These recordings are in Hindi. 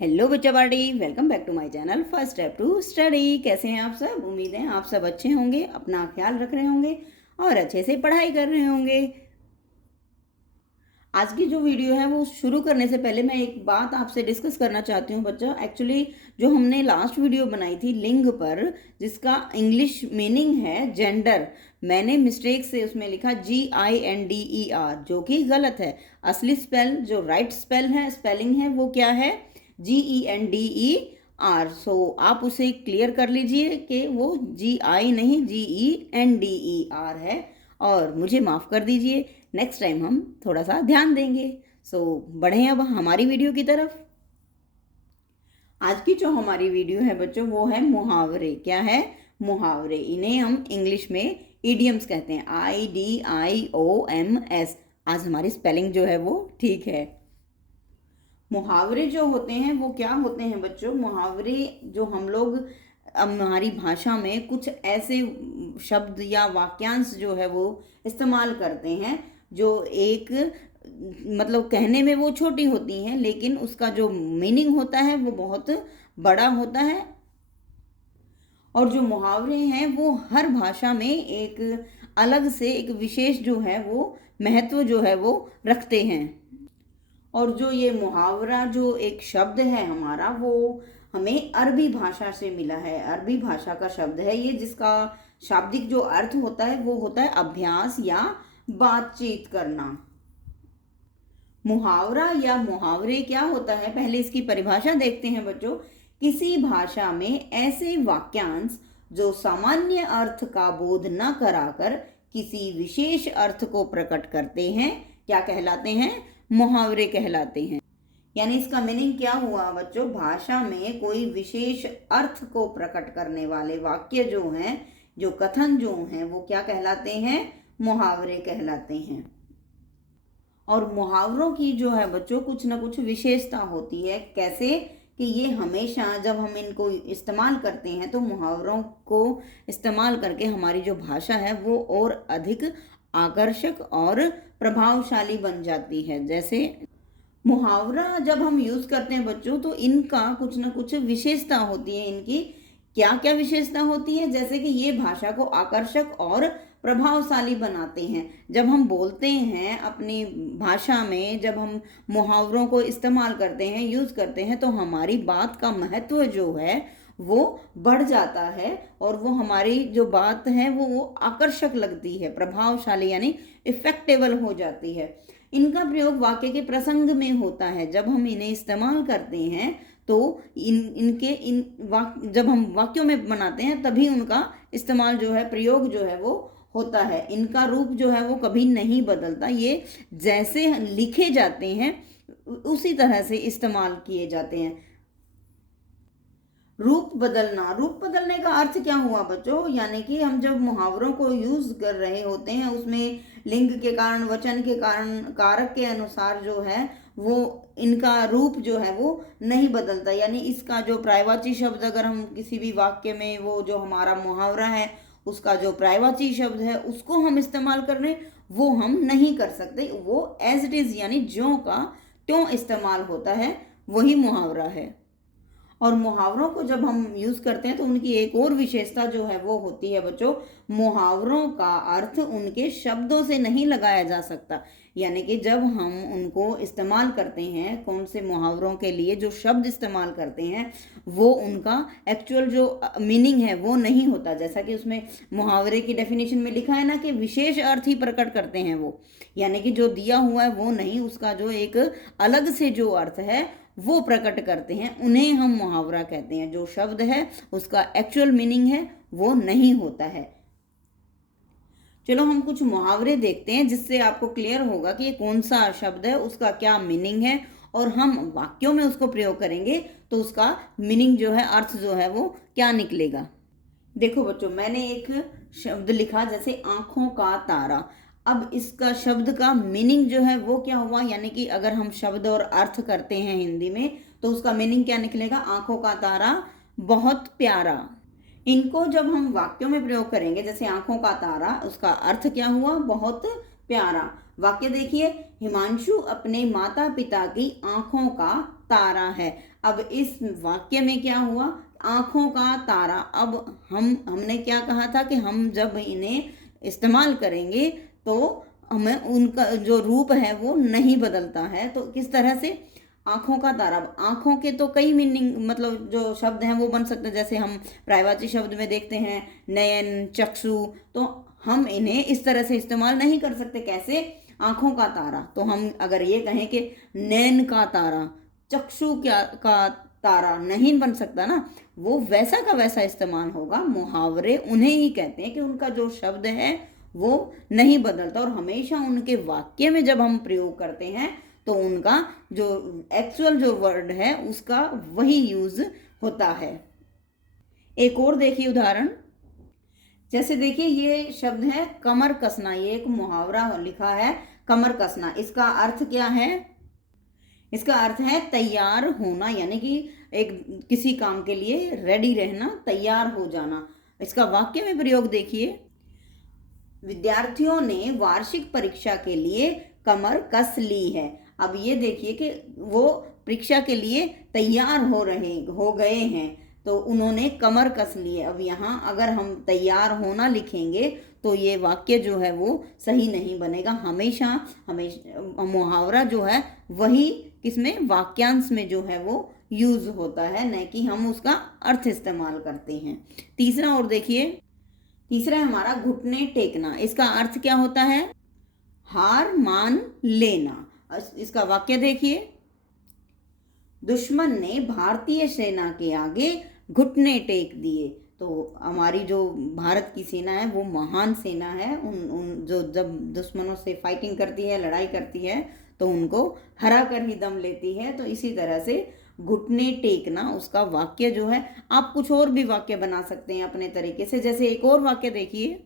हेलो बच्चा party, welcome back to my channel first step to study. कैसे हैं आप सब? उम्मीद है आप सब अच्छे होंगे, अपना ख्याल रख रहे होंगे और अच्छे से पढ़ाई कर रहे होंगे। आज की जो वीडियो है वो शुरू करने से पहले मैं एक बात आपसे डिस्कस करना चाहती हूँ बच्चा। एक्चुअली जो हमने लास्ट वीडियो बनाई थी लिंग पर, जिसका इंग्लिश मीनिंग है जेंडर, मैंने मिस्टेक से उसमें लिखा GINDER, जो कि गलत है। असली जो राइट स्पेलिंग है वो क्या है? GENDER। आप उसे क्लियर कर लीजिए कि वो GI नहीं GENDER है, और मुझे माफ़ कर दीजिए। नेक्स्ट टाइम हम थोड़ा सा ध्यान देंगे। बढ़े अब हमारी वीडियो की तरफ। आज की जो हमारी वीडियो है बच्चों वो है मुहावरे। क्या है? मुहावरे। इन्हें हम इंग्लिश में इडियम्स कहते हैं, IDIOMS। आज हमारी स्पेलिंग जो है वो ठीक है। मुहावरे जो होते हैं वो क्या होते हैं बच्चों? मुहावरे जो हम लोग हमारी भाषा में कुछ ऐसे शब्द या वाक्यांश जो है वो इस्तेमाल करते हैं, जो एक मतलब कहने में वो छोटी होती हैं, लेकिन उसका जो मीनिंग होता है वो बहुत बड़ा होता है। और जो मुहावरे हैं वो हर भाषा में एक अलग से एक विशेष जो है वो महत्व जो है वो रखते हैं। और जो ये मुहावरा जो एक शब्द है हमारा, वो हमें अरबी भाषा से मिला है। अरबी भाषा का शब्द है ये, जिसका शाब्दिक जो अर्थ होता है वो होता है अभ्यास या बातचीत करना। मुहावरा या मुहावरे क्या होता है, पहले इसकी परिभाषा देखते हैं बच्चों। किसी भाषा में ऐसे वाक्यांश जो सामान्य अर्थ का बोध न कराकर किसी विशेष अर्थ को प्रकट करते हैं, क्या कहलाते हैं? मुहावरे कहलाते हैं। यानी इसका मीनिंग क्या हुआ बच्चों? भाषा में कोई विशेष अर्थ को प्रकट करने वाले वाक्य जो हैं, जो कथन जो हैं, वो क्या कहलाते हैं? मुहावरे कहलाते हैं। और मुहावरों की जो है बच्चों कुछ ना कुछ विशेषता होती है। कैसे? कि ये हमेशा जब हम इनको इस्तेमाल करते हैं तो मुहावरों को इस्तेमाल करके हमारी जो भाषा है वो और अधिक आकर्षक और प्रभावशाली बन जाती है। जैसे मुहावरा जब हम यूज़ करते हैं बच्चों, तो इनका कुछ ना कुछ विशेषता होती है। इनकी क्या क्या विशेषता होती है? जैसे कि ये भाषा को आकर्षक और प्रभावशाली बनाते हैं। जब हम बोलते हैं अपनी भाषा में, जब हम मुहावरों को इस्तेमाल करते हैं, यूज़ करते हैं, तो हमारी बात का महत्व जो है वो बढ़ जाता है, और वो हमारी जो बात है वो आकर्षक लगती है, प्रभावशाली यानी इफेक्टेबल हो जाती है। इनका प्रयोग वाक्य के प्रसंग में होता है। जब हम इन्हें इस्तेमाल करते हैं तो जब हम वाक्यों में बनाते हैं तभी उनका इस्तेमाल जो है, प्रयोग जो है वो होता है। इनका रूप जो है वो कभी नहीं बदलता। ये जैसे लिखे जाते हैं उसी तरह से इस्तेमाल किए जाते हैं। रूप बदलना, रूप बदलने का अर्थ क्या हुआ बच्चों? यानी कि हम जब मुहावरों को यूज कर रहे होते हैं, उसमें लिंग के कारण, वचन के कारण, कारक के अनुसार जो है वो इनका रूप जो है वो नहीं बदलता। यानी इसका जो पर्यायवाची शब्द अगर हम किसी भी वाक्य में, वो जो हमारा मुहावरा है उसका जो पर्यायवाची शब्द है उसको हम इस्तेमाल कर रहे हैं, वो हम नहीं कर सकते। वो एज इट इज यानी ज्यों का त्यों इस्तेमाल होता है, वही मुहावरा है। और मुहावरों को जब हम यूज़ करते हैं तो उनकी एक और विशेषता जो है वो होती है बच्चों, मुहावरों का अर्थ उनके शब्दों से नहीं लगाया जा सकता। यानी कि जब हम उनको इस्तेमाल करते हैं, कौन से मुहावरों के लिए जो शब्द इस्तेमाल करते हैं, वो उनका एक्चुअल जो मीनिंग है वो नहीं होता। जैसा कि उसमें मुहावरे की डेफिनेशन में लिखा है ना कि विशेष अर्थ ही प्रकट करते हैं वो, यानी कि जो दिया हुआ है वो नहीं, उसका जो एक अलग से जो अर्थ है वो प्रकट करते हैं, उन्हें हम मुहावरा कहते हैं। जो शब्द है उसका एक्चुअल मीनिंग है वो नहीं होता है। चलो हम कुछ मुहावरे देखते हैं जिससे आपको क्लियर होगा कि ये कौन सा शब्द है, उसका क्या मीनिंग है, और हम वाक्यों में उसको प्रयोग करेंगे तो उसका मीनिंग जो है, अर्थ जो है वो क्या निकलेगा। देखो बच्चों, मैंने एक शब्द लिखा जैसे आंखों का तारा। अब इसका शब्द का मीनिंग जो है वो क्या हुआ? यानी कि अगर हम शब्द और अर्थ करते हैं हिंदी में तो उसका मीनिंग क्या निकलेगा? आंखों का तारा बहुत प्यारा। इनको जब हम वाक्यों में प्रयोग करेंगे, जैसे आंखों का तारा, उसका अर्थ क्या हुआ? बहुत प्यारा। वाक्य देखिए, हिमांशु अपने माता पिता की आंखों का तारा है। अब इस वाक्य में क्या हुआ, आंखों का तारा। अब हमने क्या कहा था कि हम जब इन्हें इस्तेमाल करेंगे तो हमें उनका जो रूप है वो नहीं बदलता है। तो किस तरह से, आंखों का तारा। आंखों के तो कई मीनिंग, मतलब जो शब्द हैं वो बन सकते हैं, जैसे हम पर्यायवाची शब्द में देखते हैं नयन, चक्षु। तो हम इन्हें इस तरह से इस्तेमाल नहीं कर सकते। कैसे, आंखों का तारा। तो हम अगर ये कहें कि नैन का तारा, चक्षु क्या का तारा, नहीं बन सकता ना, वो वैसा का वैसा इस्तेमाल होगा। मुहावरे उन्हें ही कहते हैं कि उनका जो शब्द है वो नहीं बदलता, और हमेशा उनके वाक्य में जब हम प्रयोग करते हैं तो उनका जो एक्चुअल जो वर्ड है उसका वही यूज होता है। एक और देखिए उदाहरण, जैसे देखिए ये शब्द है कमर कसना। ये एक मुहावरा लिखा है, कमर कसना। इसका अर्थ क्या है, इसका अर्थ है तैयार होना, यानी कि एक किसी काम के लिए रेडी रहना, तैयार हो जाना। इसका वाक्य में प्रयोग देखिए, विद्यार्थियों ने वार्षिक परीक्षा के लिए कमर कस ली है। अब ये देखिए कि वो परीक्षा के लिए तैयार हो गए हैं, तो उन्होंने कमर कस ली है। अब यहाँ अगर हम तैयार होना लिखेंगे तो ये वाक्य जो है वो सही नहीं बनेगा। हमेशा हमेशा मुहावरा जो है वही किसमें, वाक्यांश में जो है वो यूज होता है, न कि हम उसका अर्थ इस्तेमाल करते हैं। तीसरा और देखिए, तीसरा है हमारा घुटने टेकना। इसका अर्थ क्या होता है, हार मान लेना। इसका वाक्य देखिए, दुश्मन ने भारतीय सेना के आगे घुटने टेक दिए। तो हमारी जो भारत की सेना है वो महान सेना है। उन जो जब दुश्मनों से फाइटिंग करती है, लड़ाई करती है, तो उनको हरा कर ही दम लेती है। तो इसी तरह से घुटने टेकना उसका वाक्य जो है, आप कुछ और भी वाक्य बना सकते हैं अपने तरीके से। जैसे एक और वाक्य देखिए,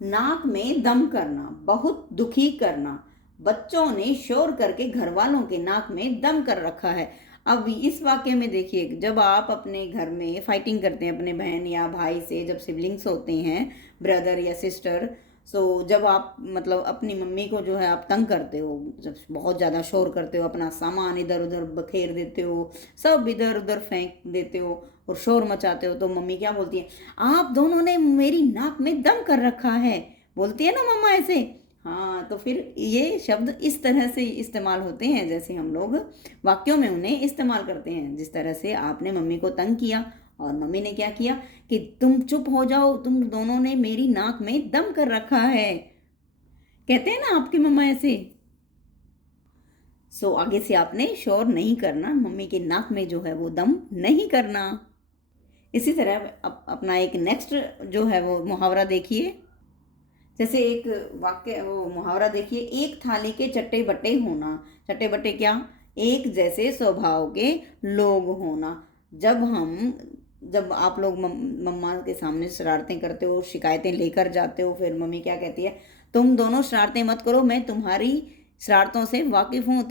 नाक में दम करना, बहुत दुखी करना। बच्चों ने शोर करके घर वालों के नाक में दम कर रखा है। अब इस वाक्य में देखिए, जब आप अपने घर में फाइटिंग करते हैं अपने बहन या भाई से, जब सिबलिंग्स होते हैं, ब्रदर या सिस्टर, सो जब आप मतलब अपनी मम्मी को जो है आप तंग करते हो, जब बहुत ज़्यादा शोर करते हो, अपना सामान इधर उधर बखेर देते हो, सब इधर उधर फेंक देते हो और शोर मचाते हो, तो मम्मी क्या बोलती है, आप दोनों ने मेरी नाक में दम कर रखा है, बोलती है ना मम्मा ऐसे। हाँ, तो फिर ये शब्द इस तरह से इस्तेमाल होते हैं जैसे हम लोग वाक्यों में उन्हें इस्तेमाल करते हैं। जिस तरह से आपने मम्मी को तंग किया और मम्मी ने क्या किया कि तुम चुप हो जाओ, तुम दोनों ने मेरी नाक में दम कर रखा है, कहते हैं ना आपकी मम्मा ऐसे। सो आगे से आपने शोर नहीं करना, मम्मी के नाक में जो है वो दम नहीं करना। इसी तरह अपना एक नेक्स्ट जो है वो मुहावरा देखिए। जैसे एक वाक्य वो मुहावरा देखिए, एक थाली के चट्टे बट्टे होना। चट्टे बट्टे क्या, एक जैसे स्वभाव के लोग होना। जब आप लोग मम्मा के सामने शरारतें करते हो, शिकायतें लेकर जाते हो, फिर मम्मी क्या कहती है, तुम दोनों शरारतें मत करो, मैं तुम्हारी शरारतों से वाकिफ हूँ,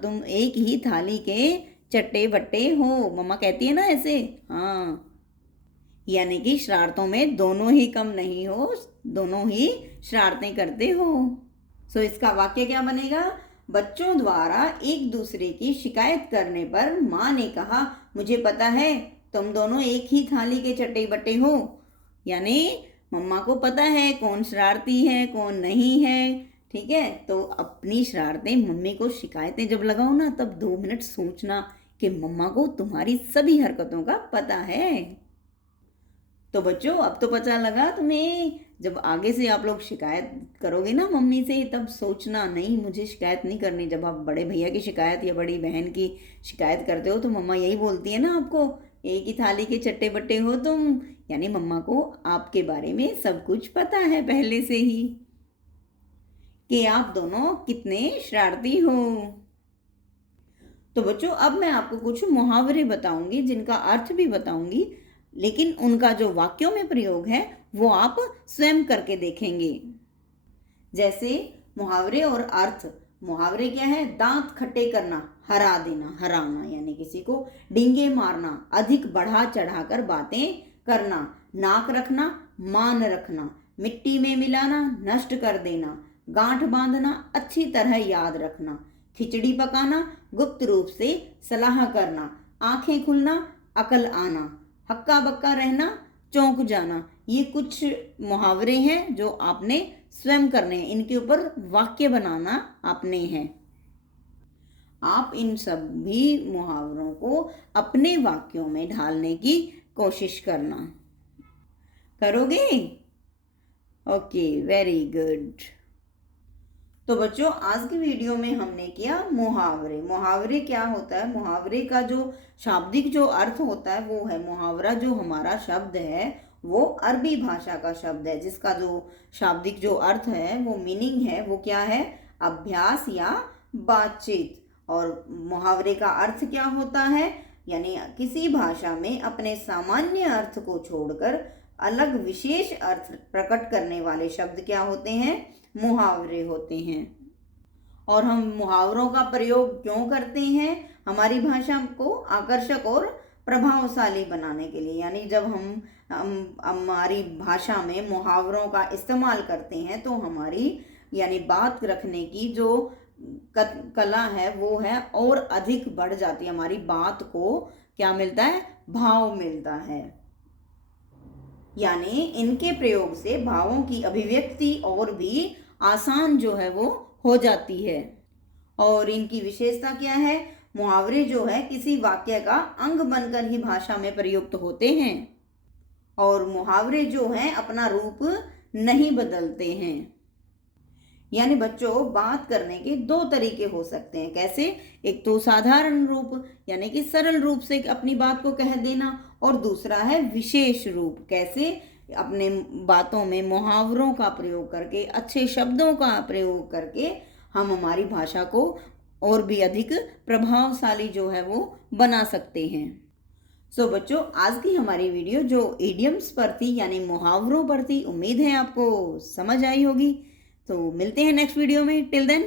तुम एक ही थाली के चट्टे बट्टे हो, मम्मा कहती है ना ऐसे। हाँ, यानी कि शरारतों में दोनों ही कम नहीं हो, दोनों ही शरारतें करते हो। सो इसका वाक्य क्या बनेगा, बच्चों द्वारा एक दूसरे की शिकायत करने पर माँ ने कहा, मुझे पता है तुम दोनों एक ही थाली के चट्टे बट्टे हो। यानी मम्मा को पता है कौन शरारती है कौन नहीं है। ठीक है, तो अपनी शरारतें, मम्मी को शिकायतें जब लगाओ ना, तब 2 मिनट सोचना कि मम्मा को तुम्हारी सभी हरकतों का पता है। तो बच्चों, अब तो पता लगा तुम्हें, जब आगे से आप लोग शिकायत करोगे ना मम्मी से, तब सोचना नहीं मुझे शिकायत नहीं करनी। जब आप बड़े भैया की शिकायत या बड़ी बहन की शिकायत करते हो तो मम्मा यही बोलती है ना आपको, एक ही थाली के चट्टे बट्टे हो तुम। यानी मम्मा को आपके बारे में सब कुछ पता है पहले से ही कि आप दोनों कितने शरारती हो। तो बच्चों, अब मैं आपको कुछ मुहावरे बताऊंगी जिनका अर्थ भी बताऊंगी, लेकिन उनका जो वाक्यों में प्रयोग है वो आप स्वयं करके देखेंगे। जैसे मुहावरे और अर्थ। मुहावरे क्या है, दांत खट्टे करना, हरा देना, हराना, यानी किसी को डींगे मारना, अधिक बढ़ा चढ़ाकर बातें करना, नाक रखना, मान रखना, मिट्टी में मिलाना, नष्ट कर देना, गांठ बांधना, अच्छी तरह याद रखना, खिचड़ी पकाना, गुप्त रूप से सलाह करना, आंखें खुलना, अकल आना, हक्का बक्का रहना, चौंक जाना। ये कुछ मुहावरे हैं जो आपने स्वयं करने हैं, इनके ऊपर वाक्य बनाना आपने है। आप इन सभी मुहावरों को अपने वाक्यों में ढालने की कोशिश करना। करोगे? Okay, very good. तो बच्चों, आज की वीडियो में हमने किया मुहावरे। मुहावरे क्या होता है? मुहावरे का जो शाब्दिक जो अर्थ होता है वो है, मुहावरा जो हमारा शब्द है वो अरबी भाषा का शब्द है, जिसका जो शाब्दिक जो अर्थ है वो मीनिंग है वो क्या है? अभ्यास या बातचीत। और मुहावरे का अर्थ क्या होता है? यानी किसी भाषा में अपने सामान्य अर्थ को छोड़कर अलग विशेष अर्थ प्रकट करने वाले शब्द क्या होते हैं? मुहावरे होते हैं। और हम मुहावरों का प्रयोग क्यों करते हैं? हमारी भाषा को आकर्षक और प्रभावशाली बनाने के लिए। यानी जब हम हमारी भाषा में मुहावरों का इस्तेमाल करते हैं तो हमारी यानी बात रखने की जो कला है वो है और अधिक बढ़ जाती है। हमारी बात को क्या मिलता है? भाव मिलता है। यानी इनके प्रयोग से भावों की अभिव्यक्ति और भी आसान जो है वो हो जाती है। और इनकी विशेषता क्या है? मुहावरे जो है किसी वाक्य का अंग बनकर ही भाषा में प्रयुक्त होते हैं और मुहावरे जो हैं अपना रूप नहीं बदलते हैं। यानी बच्चों, बात करने के दो तरीके हो सकते हैं। कैसे? एक तो साधारण रूप यानी कि सरल रूप से अपनी बात को कह देना, और दूसरा है विशेष रूप। कैसे? अपने बातों में मुहावरों का प्रयोग करके, अच्छे शब्दों का प्रयोग करके हम हमारी भाषा को और भी अधिक प्रभावशाली जो है वो बना सकते हैं। सो बच्चों, आज की हमारी वीडियो जो इडियम्स पर थी यानी मुहावरों पर थी, उम्मीद है आपको समझ आई होगी। तो मिलते हैं नेक्स्ट वीडियो में। Till then